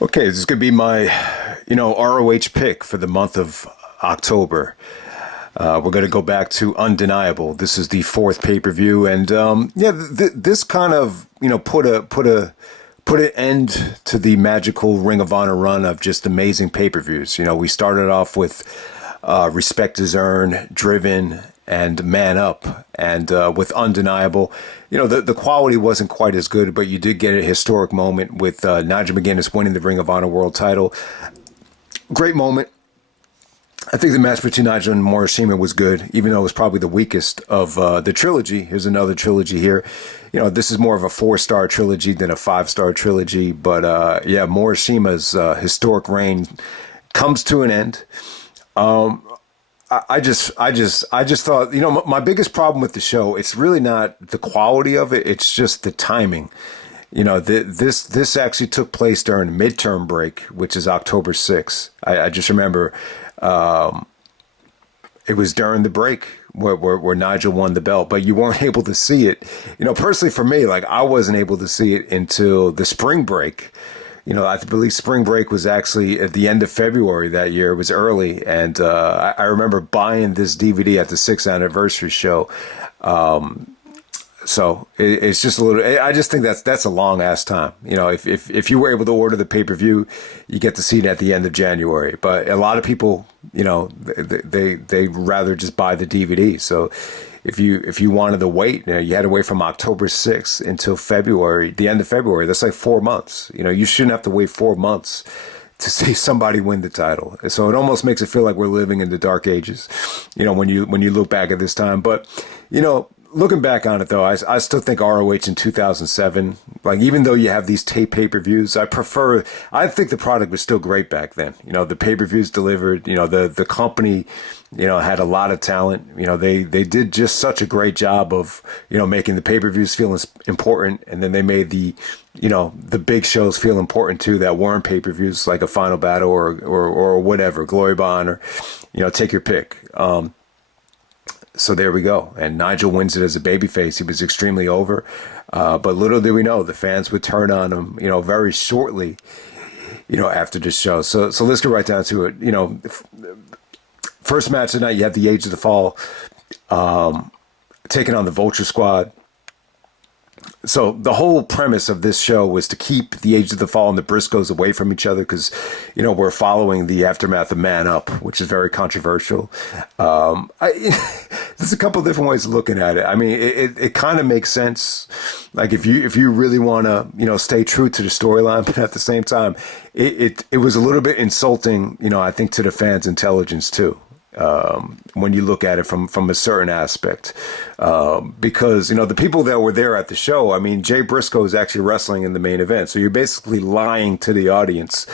Okay, this is going to be my, ROH pick for the month of October. We're going to go back to Undeniable. This is the fourth pay-per-view, and this kind of, put an end to the magical Ring of Honor run of just amazing pay-per-views. We started off with Respect is Earned, Driven, and Man Up. And with Undeniable, the quality wasn't quite as good, but you did get a historic moment with Nigel McGuinness winning the Ring of Honor World title. Great moment. I think the match between Nigel and Morishima was good, even though it was probably the weakest of the trilogy. Here's another trilogy here. This is more of a 4-star trilogy than a 5-star trilogy. But Morishima's historic reign comes to an end. I just thought, my biggest problem with the show, it's really not the quality of it. It's just the timing. This actually took place during midterm break, which is October 6th. I just remember it was during the break where Nigel won the belt, but you weren't able to see it. Personally for me, I wasn't able to see it until the spring break. I believe spring break was actually at the end of February that year. It was early. And I remember buying this DVD at the 6th anniversary show. So it's just a little, I just think that's a long ass time. If you were able to order the pay-per-view, you get to see it at the end of January. But a lot of people, they rather just buy the DVD. So if you wanted to wait, you had to wait from October 6th until February, the end of February. That's like 4 months. You shouldn't have to wait 4 months to see somebody win the title. So it almost makes it feel like we're living in the dark ages, when you look back at this time. But, looking back on it, though, I still think ROH in 2007, even though you have these tape pay-per-views, I think the product was still great back then. The pay-per-views delivered, the company, had a lot of talent. They did just such a great job of, making the pay-per-views feel important. And then they made the big shows feel important too, that weren't pay-per-views, like a Final Battle or whatever, Glory Bond, or, take your pick. So there we go. And Nigel wins it as a babyface. He was extremely over. But little did we know, the fans would turn on him, very shortly, after this show. So let's get right down to it. First match tonight, you have the Age of the Fall taking on the Vulture squad. So the whole premise of this show was to keep the Age of the Fall and the Briscoes away from each other because, we're following the aftermath of Man Up, which is very controversial. There's a couple different ways of looking at it. I mean, it kind of makes sense. Like if you really want to, stay true to the storyline, but at the same time, it was a little bit insulting, I think, to the fans' intelligence too. When you look at it from a certain aspect, because the people that were there at the show, I mean, Jay Briscoe is actually wrestling in the main event, so you're basically lying to the audience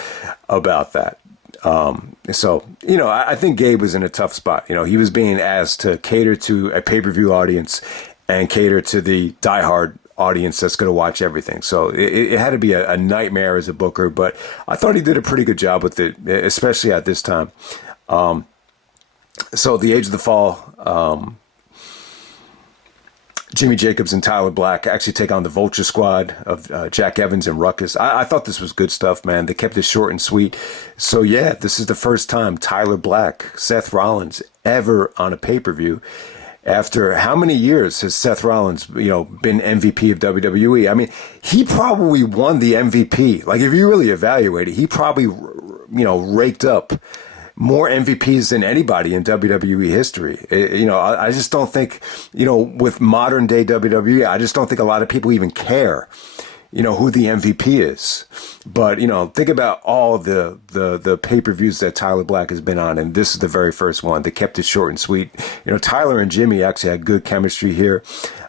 about that. I think Gabe was in a tough spot. He was being asked to cater to a pay-per-view audience and cater to the diehard audience that's going to watch everything. So it had to be a nightmare as a booker, but I thought he did a pretty good job with it, especially at this time. So the Age of the Fall, Jimmy Jacobs and Tyler Black actually take on the Vulture squad of Jack Evans and Ruckus. I thought this was good stuff, man. They kept it short and sweet. So yeah, this is the first time Tyler Black, Seth Rollins ever on a pay-per-view. After how many years has Seth Rollins, been MVP of WWE? I mean, he probably won the MVP. Like, if you really evaluate it, he probably, raked up more MVPs than anybody in WWE history. I just don't think, with modern day WWE, I just don't think a lot of people even care, who the MVP is. But, think about all the pay-per-views that Tyler Black has been on, and this is the very first one. They kept it short and sweet. Tyler and Jimmy actually had good chemistry here.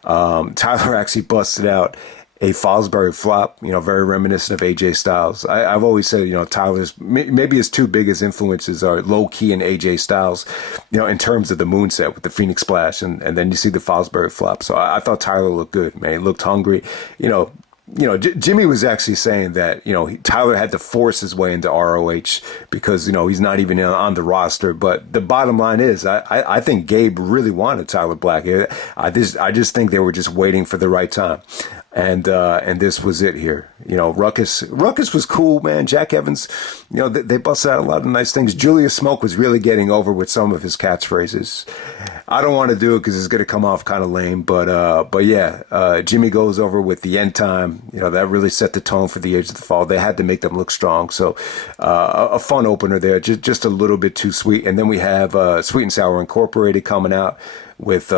Tyler actually busted out a Fosbury flop, very reminiscent of AJ Styles. I've always said, Tyler's maybe his two biggest influences are Low Key and AJ Styles, in terms of the moonset with the Phoenix Splash, and then you see the Fosbury flop. So I thought Tyler looked good, man. He looked hungry. Jimmy was actually saying that, Tyler had to force his way into ROH because, he's not even on the roster. But the bottom line is, I think Gabe really wanted Tyler Black. I just think they were just waiting for the right time. and this was it here. You know, Ruckus was cool, man. Jack Evans, you know, they busted out a lot of nice things. Julius Smoke was really getting over with some of his catchphrases. I don't want to do it because it's going to come off kind of lame, but yeah, Jimmy goes over with the end time. You know, that really set the tone for the Age of the Fall. They had to make them look strong, so a fun opener there, just a little bit too sweet. And then we have Sweet and Sour Incorporated coming out with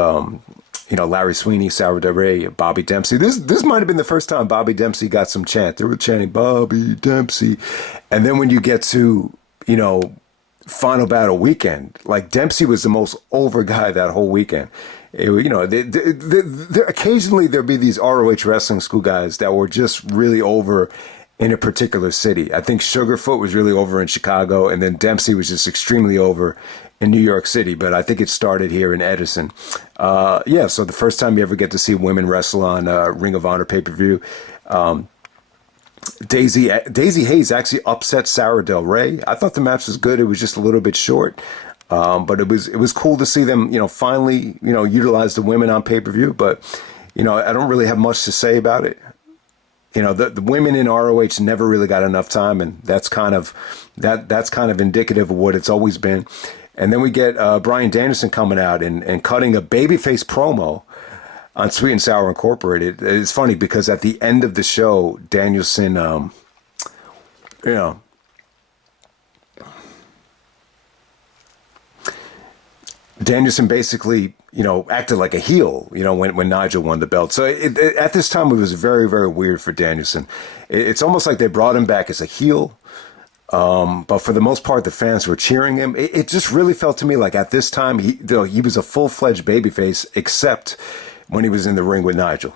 you know, Larry Sweeney, Sara Del Rey, Bobby Dempsey. This might have been the first time Bobby Dempsey got some chant. They were chanting Bobby Dempsey, and then when you get to, you know, Final Battle weekend, like Dempsey was the most over guy that whole weekend. You know, occasionally there'd be these ROH wrestling school guys that were just really over in a particular city. I think Sugarfoot was really over in Chicago, and then Dempsey was just extremely over in New York City, but I think it started here in Edison. Yeah, so the first time you ever get to see women wrestle on Ring of Honor pay-per-view. Daizee Haze actually upset Sara Del Rey. I thought the match was good. It was just a little bit short. But it was cool to see them, you know, finally, you know, utilize the women on pay-per-view. But, you know, I don't really have much to say about it. You know, the women in ROH never really got enough time, and that's kind of indicative of what it's always been. And then we get Bryan Danielson coming out and cutting a babyface promo on Sweet and Sour Incorporated. It's funny because at the end of the show, Danielson, you know, Danielson basically, you know, acted like a heel, you know, when Nigel won the belt. So at this time, it was very, very weird for Danielson. It's almost like they brought him back as a heel. But for the most part, the fans were cheering him. It just really felt to me like at this time, he was a full-fledged babyface, except when he was in the ring with Nigel.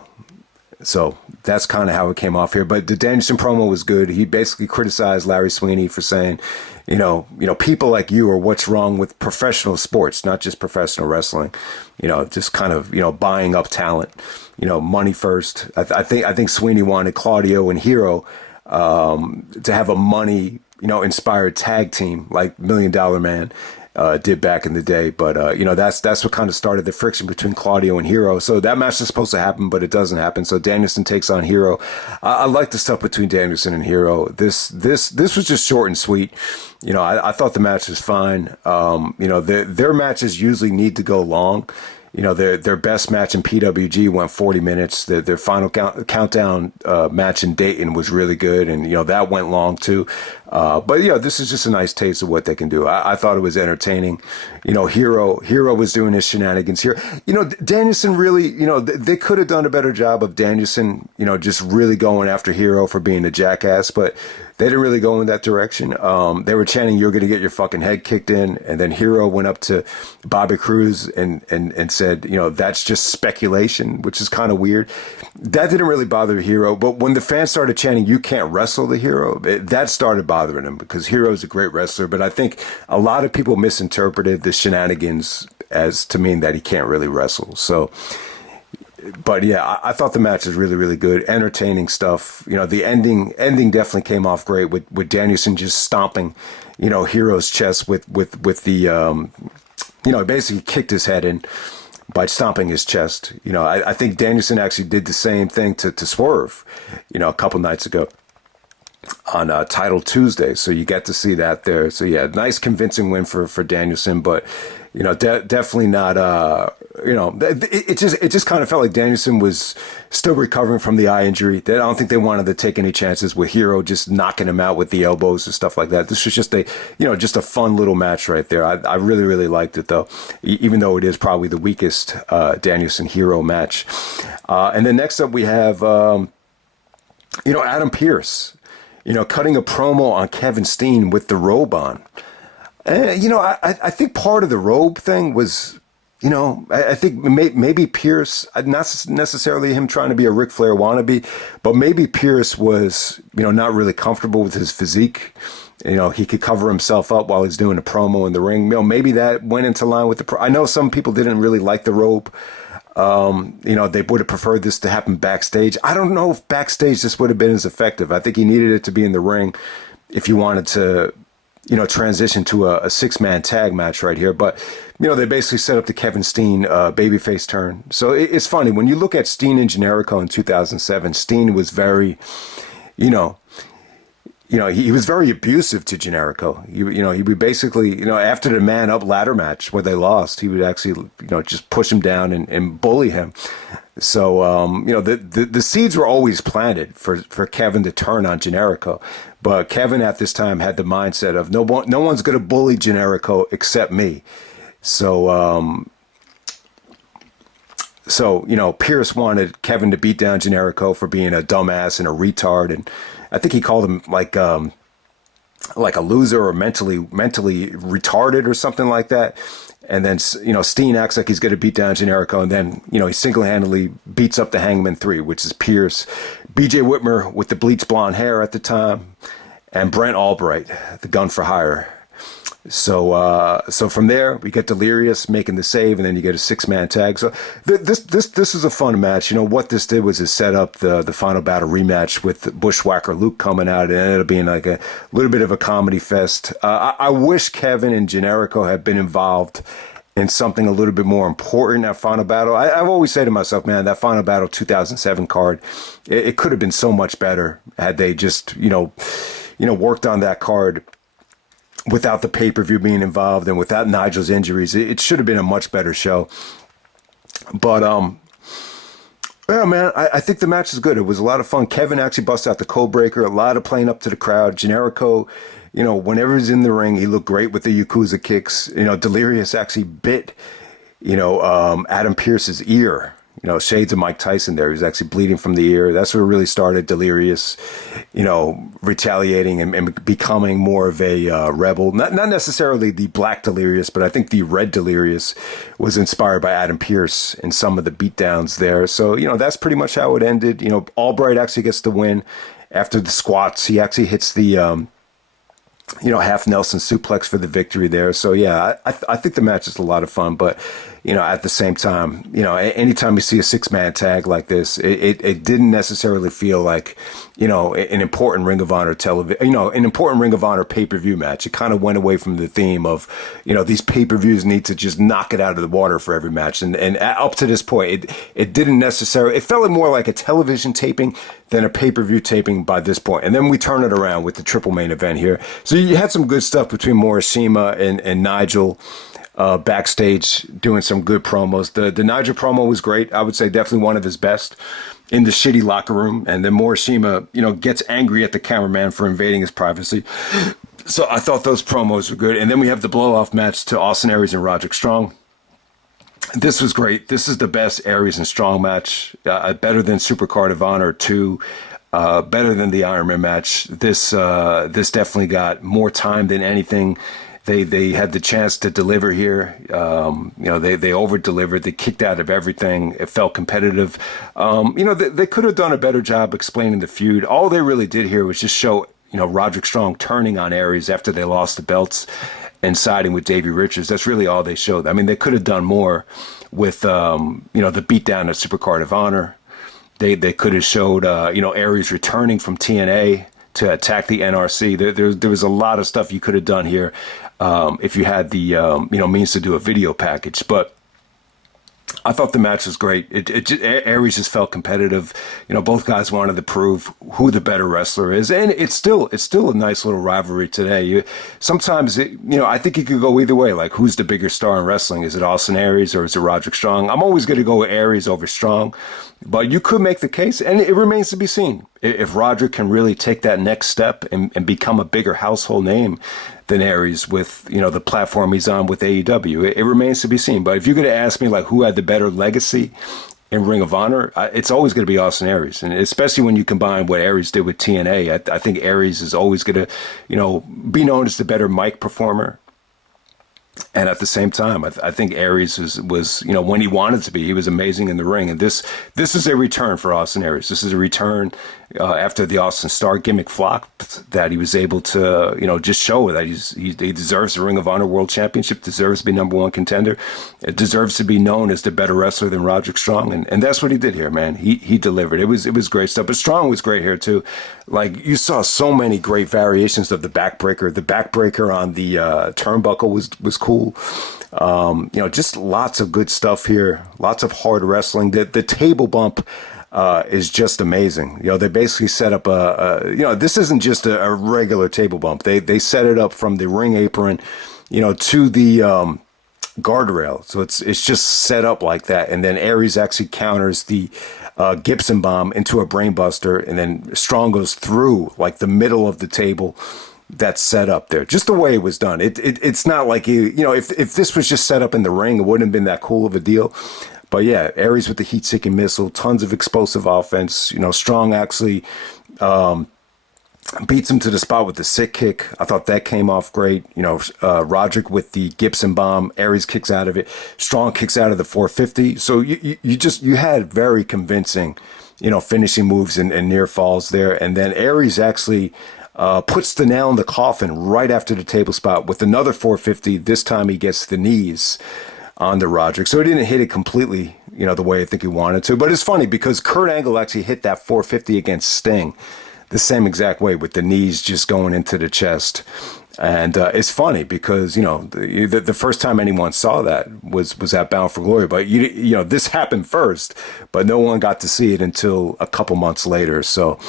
So that's kind of how it came off here. But the Danielson promo was good. He basically criticized Larry Sweeney for saying, you know, people like you are what's wrong with professional sports, not just professional wrestling. You know, just kind of, you know, buying up talent. You know, money first. I think Sweeney wanted Claudio and Hero to have a money, you know, inspired tag team like $1 Million Man did back in the day. But, you know, that's what kind of started the friction between Claudio and Hero. So that match is supposed to happen, but it doesn't happen. So Danielson takes on Hero. I like the stuff between Danielson and Hero. This was just short and sweet. You know, I thought the match was fine. You know, their matches usually need to go long. You know, their best match in PWG went 40 minutes. Their final countdown match in Dayton was really good, and, you know, that went long too. But, yeah, this is just a nice taste of what they can do. I thought it was entertaining. You know, Hero was doing his shenanigans here. You know, Danielson really, you know, they could have done a better job of Danielson, you know, just really going after Hero for being a jackass, but they didn't really go in that direction. They were chanting, "You're going to get your fucking head kicked in." And then Hero went up to Bobby Cruz and said, you know, that's just speculation, which is kind of weird. That didn't really bother Hero. But when the fans started chanting, "You can't wrestle the Hero," that started bothering him, because Hero's a great wrestler. But I think a lot of people misinterpreted the shenanigans as to mean that he can't really wrestle. So, but yeah, I thought the match was really, really good. Entertaining stuff. You know, the ending definitely came off great with Danielson just stomping, you know, Hero's chest with the, you know, basically kicked his head in by stomping his chest. You know, I think Danielson actually did the same thing to Swerve, you know, a couple nights ago on Title Tuesday. So you get to see that there. So yeah, nice convincing win for Danielson, but, you know, definitely not, you know, it just kind of felt like Danielson was still recovering from the eye injury. I don't think they wanted to take any chances with Hero just knocking him out with the elbows and stuff like that. This was just just a fun little match right there. I really, really liked it though, even though it is probably the weakest Danielson Hero match. And then next up we have, you know, Adam Pearce, you know, cutting a promo on Kevin Steen with the robe on. And, you know, I think part of the robe thing was, you know, I think maybe Pearce, not necessarily him trying to be a Ric Flair wannabe, but maybe Pearce was, you know, not really comfortable with his physique. You know, he could cover himself up while he's doing a promo in the ring. You know, maybe that went into line with I know some people didn't really like the robe. You know, they would have preferred this to happen backstage. I don't know if backstage this would have been as effective. I think he needed it to be in the ring if you wanted to, transition to a six-man tag match right here. But, they basically set up the Kevin Steen babyface turn. So it's funny. When you look at Steen and Generico in 2007, Steen was very, he was very abusive to Generico. He would basically, after the man up ladder match where they lost, he would actually, just push him down and bully him. So, the seeds were always planted for Kevin to turn on Generico. But Kevin at this time had the mindset of no one's going to bully Generico except me. So, Pierce wanted Kevin to beat down Generico for being a dumbass and a retard. And I think he called him like a loser or mentally retarded or something like that. And then, Steen acts like he's going to beat down Generico. And then, he single-handedly beats up the Hangmen 3, which is Pierce, BJ Whitmer with the bleached blonde hair at the time, and Brent Albright, the gun for hire. So from there, we get Delirious making the save, and then you get a six-man tag. So this is a fun match. What this did was it set up the final battle rematch with Bushwhacker Luke coming out. It ended up being like a little bit of a comedy fest. I wish Kevin and Generico had been involved in something a little bit more important at Final Battle. I've always said to myself, man, that Final Battle 2007 card, it could have been so much better had they just, worked on that card without the pay-per-view being involved and without Nigel's injuries. It should have been a much better show. But, yeah, man, I think the match is good. It was a lot of fun. Kevin actually busted out the code breaker, a lot of playing up to the crowd. Generico, whenever he's in the ring, he looked great with the Yakuza kicks. Delirious actually bit, Adam Pearce's ear. Shades of Mike Tyson there. He was actually bleeding from the ear. That's what really started Delirious, retaliating and becoming more of a rebel. Not necessarily the black Delirious, but I think the red Delirious was inspired by Adam Pearce and some of the beatdowns there. So, that's pretty much how it ended. Albright actually gets the win after the squats. He actually hits the, half Nelson suplex for the victory there. So, yeah, I think the match is a lot of fun, but at the same time, anytime you see a six-man tag like this, it didn't necessarily feel like, an important Ring of Honor an important Ring of Honor pay-per-view match. It kind of went away from the theme of, these pay-per-views need to just knock it out of the water for every match. And up to this point, it didn't necessarily, it felt more like a television taping than a pay-per-view taping by this point. And then we turn it around with the triple main event here. So you had some good stuff between Morishima and Nigel, backstage doing some good promos. The Nigel promo was great. I would say definitely one of his best in the shitty locker room. And then Morishima, gets angry at the cameraman for invading his privacy. So I thought those promos were good. And then we have the blow-off match to Austin Aries and Roderick Strong. This was great. This is the best Aries and Strong match. Better than Supercard of Honor 2. Better than the Iron Man match. This definitely got more time than anything. They had the chance to deliver here. They over-delivered. They kicked out of everything. It felt competitive. They could have done a better job explaining the feud. All they really did here was just show, Roderick Strong turning on Aries after they lost the belts and siding with Davey Richards. That's really all they showed. I mean, they could have done more with, the beatdown at Supercard of Honor. They could have showed, Aries returning from TNA to attack the NRC. There was a lot of stuff you could have done here if you had the means to do a video package. But I thought the match was great. Aries just felt competitive. Both guys wanted to prove who the better wrestler is, and it's still a nice little rivalry today. Sometimes I think it could go either way. Like, who's the bigger star in wrestling? Is it Austin Aries or is it Roderick Strong? I'm always going to go with Aries over Strong, but you could make the case, and it remains to be seen if Roderick can really take that next step and become a bigger household name than Aries with, the platform he's on with AEW. It remains to be seen. But if you're going to ask me, like, who had the better legacy in Ring of Honor, it's always going to be Austin Aries. And especially when you combine what Aries did with TNA, I think Aries is always going to, be known as the better mic performer. And at the same time, I think Aries was, you know, when he wanted to be, he was amazing in the ring. And this is a return for Austin Aries. This is a return after the Austin Star gimmick flopped, that he was able to, you know, just show that he deserves the Ring of Honor World Championship, deserves to be #1 contender, it deserves to be known as the better wrestler than Roderick Strong. And that's what he did here, man. He delivered. It was great stuff. But Strong was great here too. Like, you saw so many great variations of the backbreaker. The backbreaker on the turnbuckle was cool. You know, just lots of good stuff here. Lots of hard wrestling. The table bump is just amazing. You know, they basically set up you know, this isn't just a regular table bump. They set it up from the ring apron, you know, to the guardrail. So it's just set up like that. And then Aries actually counters the Gibson bomb into a brainbuster, and then Strong goes through like the middle of the table that's set up there. Just the way it was done. It's not like, you know, if this was just set up in the ring, it wouldn't have been that cool of a deal. But yeah, Aries with the heat-seeking missile, tons of explosive offense. You know, Strong actually beats him to the spot with the sick kick. I thought that came off great. You know, Roderick with the Gibson bomb. Aries kicks out of it. Strong kicks out of the 450. So you had very convincing, you know, finishing moves and near falls there. And then Aries actually puts the nail in the coffin right after the table spot with another 450. This time he gets the knees on the Roderick. So he didn't hit it completely, you know, the way I think he wanted to. But it's funny because Kurt Angle actually hit that 450 against Sting the same exact way, with the knees just going into the chest. And it's funny because, you know, the first time anyone saw that was at Bound for Glory. But, you know, this happened first, but no one got to see it until a couple months later. So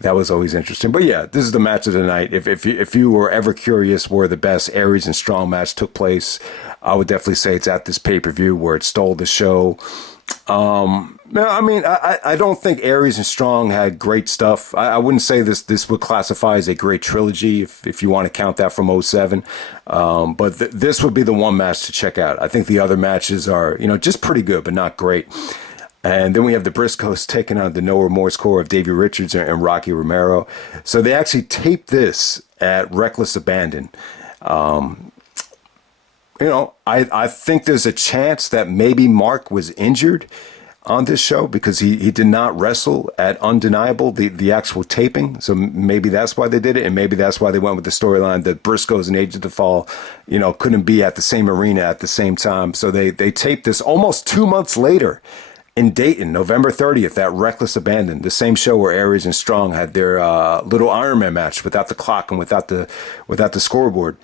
that was always interesting. But yeah, this is the match of the night. If you were ever curious where the best Aries and Strong match took place, I would definitely say it's at this pay-per-view where it stole the show. No, I mean, I don't think Aries and Strong had great stuff. I wouldn't say this would classify as a great trilogy if you want to count that from '07. But this would be the one match to check out. I think the other matches are, you know, just pretty good, but not great. And then we have the Briscoes taking on the No Remorse core of Davey Richards and Rocky Romero. So they actually taped this at Reckless Abandon. You know, I think there's a chance that maybe Mark was injured on this show because he did not wrestle at Undeniable, the actual taping. So maybe that's why they did it. And maybe that's why they went with the storyline that Briscoes and Age of the Fall, you know, couldn't be at the same arena at the same time. So they taped this almost 2 months later in Dayton, November 30th, at Reckless Abandon, the same show where Aries and Strong had their little Iron Man match without the clock and without the scoreboard.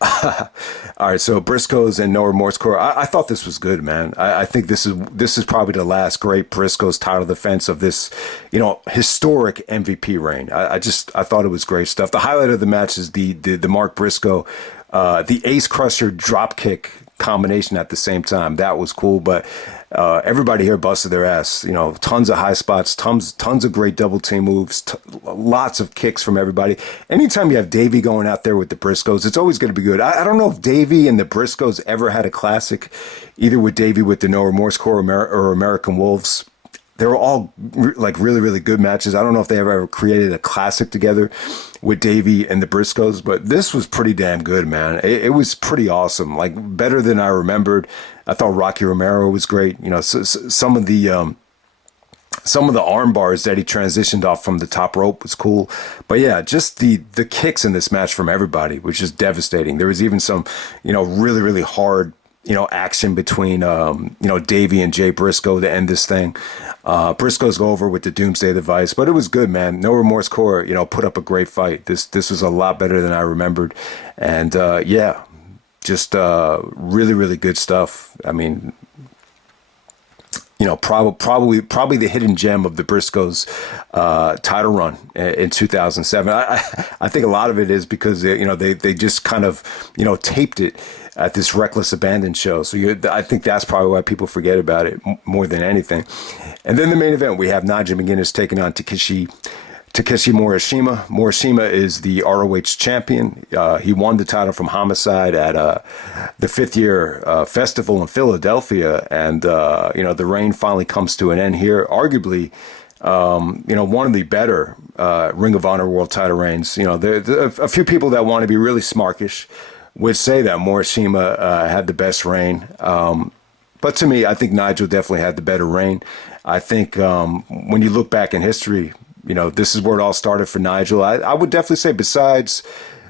All right, so Briscoes and No Remorse core. I thought this was good, man. I think this is probably the last great Briscoes title defense of this, you know, historic MVP reign. I thought it was great stuff. The highlight of the match is the Mark Briscoe, the Ace Crusher dropkick combination at the same time. That was cool, but everybody here busted their ass. You know, tons of high spots, tons of great double team moves, lots of kicks from everybody. Anytime you have Davey going out there with the Briscoes, it's always going to be good. I don't know if Davey and the Briscoes ever had a classic, either with Davey with the No Remorse core or American Wolves. They were all like really, really good matches. I don't know if they ever created a classic together with Davey and the Briscoes, but this was pretty damn good, man. It was pretty awesome, like better than I remembered. I thought Rocky Romero was great. You know, some of the arm bars that he transitioned off from the top rope was cool. But yeah, just the kicks in this match from everybody was just devastating. There was even some, you know, really, really hard, you know, action between, you know, Davey and Jay Briscoe to end this thing. Briscoes go over with the Doomsday Device, but it was good, man. No Remorse core, you know, put up a great fight. This was a lot better than I remembered. And, yeah, just, really, really good stuff. I mean, you know, probably the hidden gem of the Briscoes title run in 2007. I think a lot of it is because, you know, they just kind of, you know, taped it at this Reckless Abandon show. So I think that's probably why people forget about it more than anything. And then the main event, we have Nigel McGuinness taking on Takeshi Morishima. Morishima is the ROH champion. He won the title from Homicide at the 5th year festival in Philadelphia. And, you know, the reign finally comes to an end here. Arguably, you know, one of the better Ring of Honor world title reigns. You know, there are a few people that want to be really smarkish would say that Morishima had the best reign. But to me, I think Nigel definitely had the better reign. I think when you look back in history, this is where it all started for Nigel. I would definitely say, besides,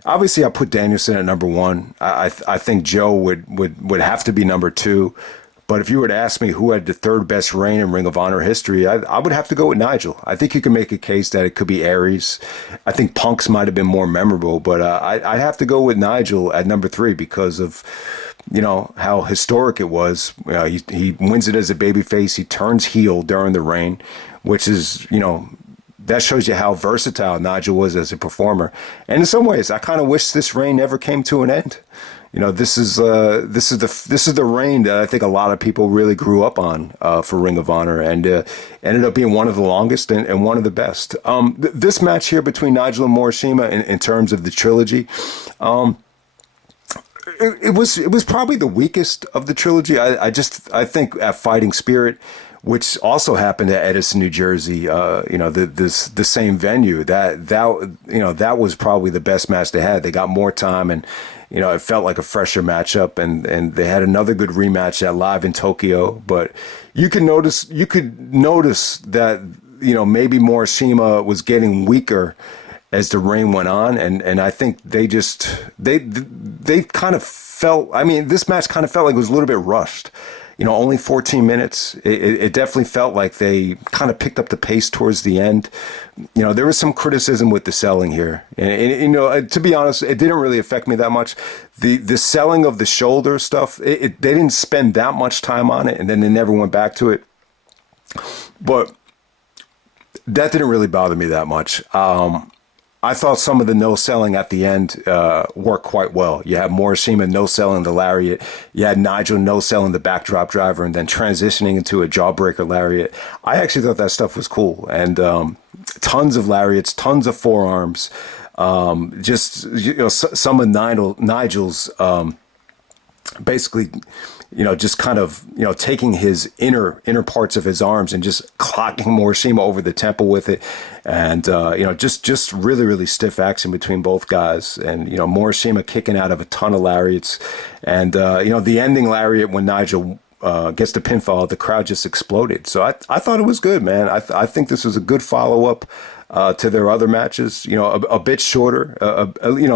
obviously, I put Danielson at number one. I think Joe would have to be number two. But if you were to ask me who had the third best reign in Ring of Honor history, I would have to go with Nigel. I think you can make a case that it could be Aries. I think Punk's might have been more memorable, but I'd have to go with Nigel at number three because of, how historic it was. He wins it as a babyface. He turns heel during the reign, which is, that shows you how versatile Nigel was as a performer. And in some ways, I kind of wish this reign never came to an end. This is the reign that I think a lot of people really grew up on for Ring of Honor, and ended up being one of the longest and one of the best. This match here between Nigel and Morishima in terms of the trilogy, it was probably the weakest of the trilogy. I think at Fighting Spirit, which also happened at Edison, New Jersey, the same venue, that was probably the best match they had. They got more time, and it felt like a fresher matchup, and they had another good rematch at Live in Tokyo. But you could notice that maybe Morishima was getting weaker as the reign went on, and I think they kind of felt. I mean, this match kind of felt like it was a little bit rushed. Only 14 minutes. It definitely felt like they kind of picked up the pace towards the end. There was some criticism with the selling here. And to be honest, it didn't really affect me that much. The selling of the shoulder stuff, they didn't spend that much time on it, and then they never went back to it. But that didn't really bother me that much. I thought some of the no-selling at the end worked quite well. You had Morishima no-selling the lariat. You had Nigel no-selling the backdrop driver and then transitioning into a jawbreaker lariat. I actually thought that stuff was cool. And tons of lariats, tons of forearms. Some of Nigel's basically, just kind of, taking his inner parts of his arms and just clocking Morishima over the temple with it. And, just really, really stiff action between both guys. And, Morishima kicking out of a ton of lariats. And, the ending lariat when Nigel gets the pinfall, the crowd just exploded. So I thought it was good, man. I think this was a good follow-up to their other matches, a bit shorter,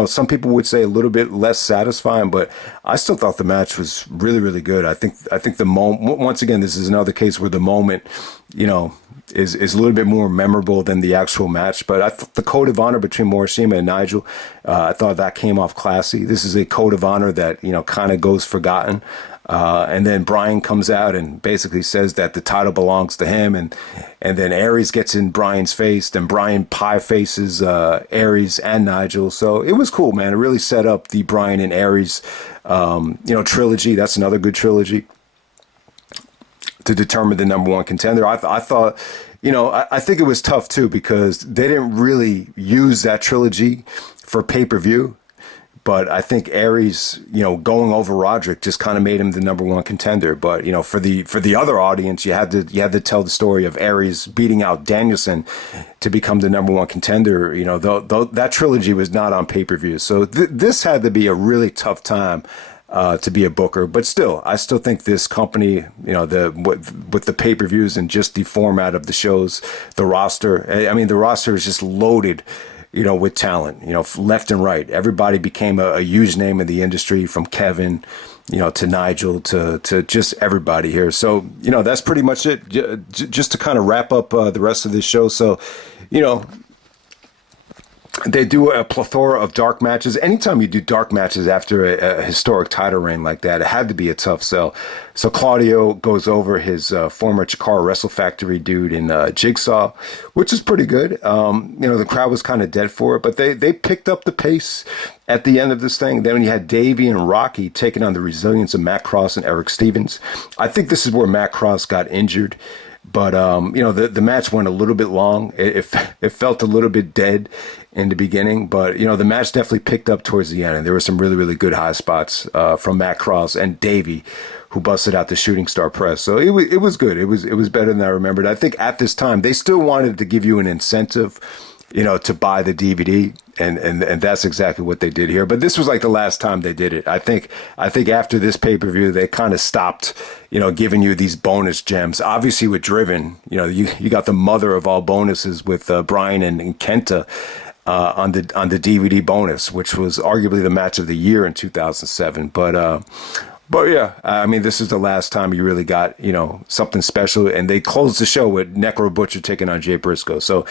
some people would say a little bit less satisfying, but I still thought the match was really, really good. I think the moment, once again, this is another case where the moment, is a little bit more memorable than the actual match. But I thought the code of honor between Morishima and Nigel, I thought that came off classy. This is a code of honor that, kind of goes forgotten. And then Bryan comes out and basically says that the title belongs to him. And then Aries gets in Bryan's face. Then Bryan pie faces Aries and Nigel. So it was cool, man. It really set up the Bryan and Aries, trilogy. That's another good trilogy to determine the number one contender. I thought, I think it was tough too because they didn't really use that trilogy for pay-per-view. But I think Aries, going over Roderick just kind of made him the number one contender. But for the other audience, you had to tell the story of Aries beating out Danielson to become the number one contender. Though that trilogy was not on pay-per-view, so this had to be a really tough time to be a booker. But still, I still think this company, with the pay-per-views and just the format of the shows, the roster. I mean, the roster is just loaded. With talent, left and right. Everybody became a huge name in the industry, from Kevin, to Nigel, to just everybody here. So, that's pretty much it. Just to kind of wrap up the rest of this show. So, they do a plethora of dark matches. Anytime you do dark matches after a historic title reign like that, it had to be a tough sell. So Claudio goes over his former Chikara Wrestle Factory dude in Jigsaw, which is pretty good. The crowd was kind of dead for it, but they picked up the pace at the end of this thing. Then you had Davey and Rocky taking on the resilience of Matt Cross and Eric Stevens. I think this is where Matt Cross got injured. But, the match went a little bit long. It felt a little bit dead in the beginning. But, the match definitely picked up towards the end. And there were some really, really good high spots from Matt Cross and Davey, who busted out the shooting star press. So it was good. It was better than I remembered. I think at this time, they still wanted to give you an incentive, to buy the DVD. And that's exactly what they did here. But this was like the last time they did it. I think after this pay-per-view, they kind of stopped, giving you these bonus gems. Obviously with Driven, you got the mother of all bonuses with Bryan and Kenta on the DVD bonus, which was arguably the match of the year in 2007. But yeah, I mean, this is the last time you really got, something special. And they closed the show with Necro Butcher taking on Jay Briscoe. So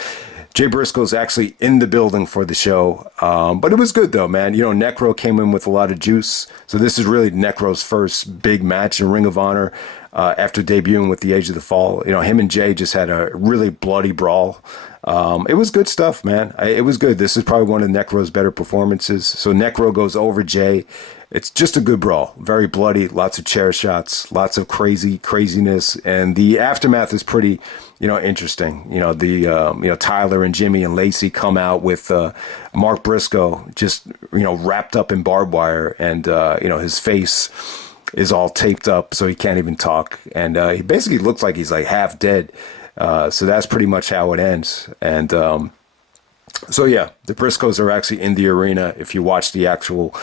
Jay Briscoe's actually in the building for the show. But it was good, though, man. Necro came in with a lot of juice. So this is really Necro's first big match in Ring of Honor after debuting with the Age of the Fall. Him and Jay just had a really bloody brawl. It was good stuff, man. It was good. This is probably one of Necro's better performances. So Necro goes over Jay. It's just a good brawl. Very bloody, lots of chair shots, lots of craziness. And the aftermath is pretty, interesting. Tyler and Jimmy and Lacey come out with Mark Briscoe just, wrapped up in barbed wire. And, his face is all taped up so he can't even talk. And he basically looks like he's like half dead. So that's pretty much how it ends. And so, yeah, the Briscoes are actually in the arena if you watch the actual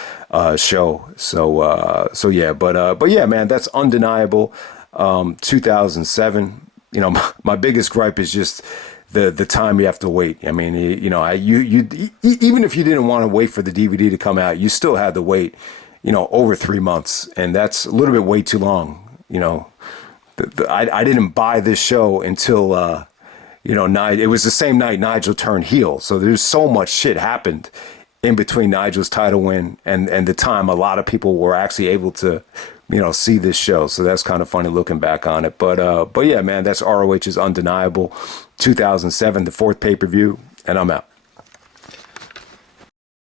show. So yeah, but yeah, man, that's undeniable. 2007, my biggest gripe is just the time you have to wait. I mean, you even if you didn't want to wait for the DVD to come out, you still had to wait, over 3 months. And that's a little bit way too long, I didn't buy this show until, it was the same night Nigel turned heel. So there's so much shit happened in between Nigel's title win and the time a lot of people were actually able to, see this show. So that's kind of funny looking back on it. But yeah, man, that's ROH's Undeniable 2007, the fourth pay-per-view, and I'm out.